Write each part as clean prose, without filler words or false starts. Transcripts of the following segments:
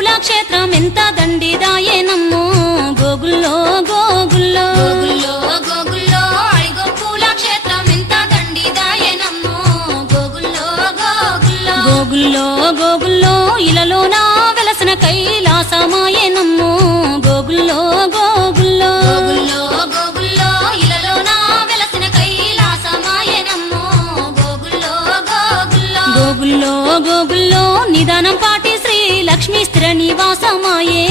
పూల క్షేత్రం ఎంత దండిదాయేనమ్మో గోగుల్లో గోగుల్లో గోగుల్లో గోగుల్లో అడిగో పూల క్షేత్రం ఎంత దండిదాయేనమ్మో గోగుల్లో గోగుల్లో గోగుల్లో గోగుల్లో ఇలలోన వెలసిన కైలాసమాయేనమ్మో గోగుల్లో గోగుల్లో గోగుల్లో గోగుల్లో ఇలలోన వెలసిన కైలాసమాయేనమ్మో గోగుల్లో గోగుల్లో గోగుల్లో గోగుల్లో నిదానం పాటి శ్రీ లక్ష్మీ స్థిర నివాసమాయే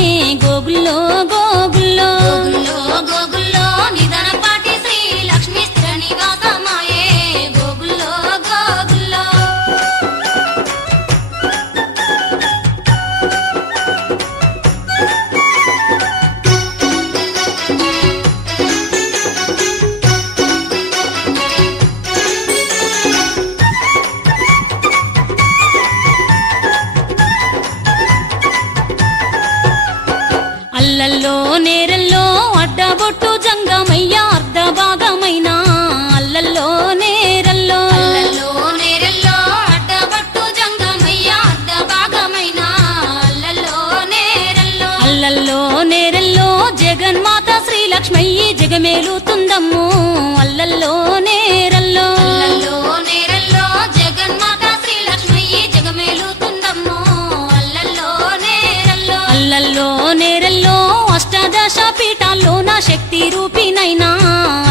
గోగుల్లో గోగుల్లో గోగుల్లో గోగుల్లో నిధన పాటి శ్రీ లక్ష్మీ స్థిర నివాసమాయే గోగుల్లో గోగుల్లో అల్లల్లో నేరల్లో అడ్డబొట్టు జంగమయ్య అర్ధ భాగమైన అల్లల్లో నేరల్లో అల్లల్లో నేరల్లో అడ్డబట్టు జంగమయ్య అర్ధ భాగమైన అల్లల్లో నేరల్లో అల్లల్లో నేరల్లో జగన్మాత శ్రీ లక్ష్మయ్యి జగమేలుతుందమ్మో అల్లల్లో నేరల్లో అల్లల్లో నేరల్లో జగన్మాత శ్రీ లక్ష్మయ్య జగమేలుతుందమ్మో అల్లల్లో నేరల్లో అల్లల్లో నేరల్లో అష్టాదశ పీఠాల్లో నా శక్తి రూపినైనా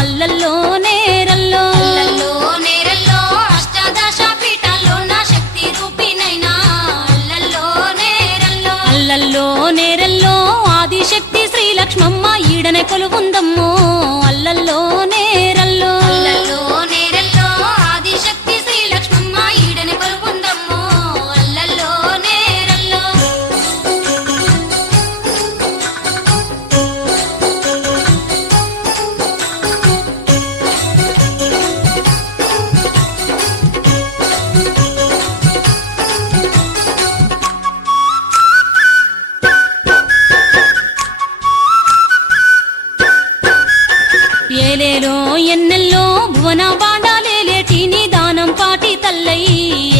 అల్లల్లో నేరల్లో అల్లల్లో నేరల్లో అష్టాదశ పీఠాల్లో నా శక్తి రూపినైనా అల్లల్లో నేరల్లో అల్లల్లో నేరల్లో ఆదిశక్తి శ్రీ లక్ష్మమ్మ ఈడనే కొలువుందమ్మో అల్లల్లో నేరల్లో అల్లల్లో నేరల్లో ఆదిశక్తి శ్రీ లక్ష్మమ్మ ఈడని కొలువుందమ్మో అల్లల్లో నేరల్లో ఏలేలో ఎన్నెల్లో భువన బాండాలేటి నిదానం పాటి తల్లై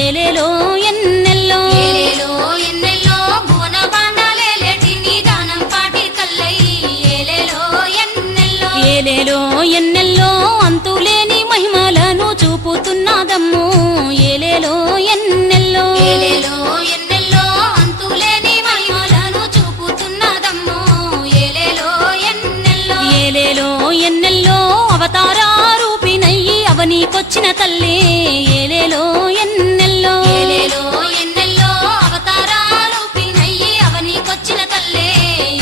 ఏలేలో ఎన్నెల్లో ఏలేలో ఎన్నెల్లో భువన బాండాలేటి నిదానం పాటి తల్లై ఏలేలో ఎన్నెల్లో ఏలేలో ఎన్నెల్లో అంతులేని మహిమలను చూపుతున్నదమ్మో ఏలేలో ఎన్నెల్లో ఏలేలో ఎన్నెల్లో అంతులేని మహిమలను చూపుతున్నదమ్మో ఏలేలో ఎన్నెల్లో ఏలేలో ఎన్నెల్లో అవతార రూపినయ్యి అవనీకొచ్చిన తల్లి ఏలేలో ఎన్నెల్లో ఏలేలో ఎన్నెల్లో అవతార రూపినయ్యి అవనీకొచ్చిన తల్లే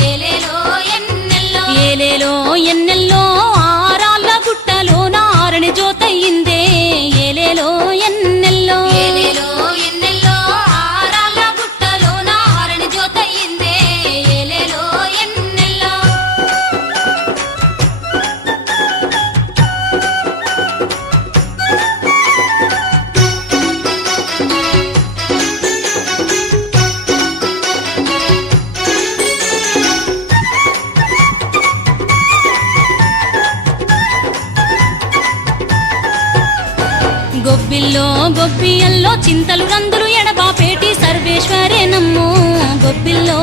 ఏలేలో ఎన్నెల్లో ఏలేలో ఎన్నెల్లో ఆరాళ్ళ గుట్టలో నారని జ్యోతయిందే ఏలేలో ఎన్నెల్లో ఏలేలో ఎన్నెల్లో ఆరాళ్ళ గుట్టలో నారని జ్యోతయిందే ఏలేలో ఎన్నెల్లో గొబ్బిల్లో గొబ్బియల్లో చింతలు రందులు ఎడబాపేటి సర్వేశ్వరేనమ్మో గొబ్బిల్లో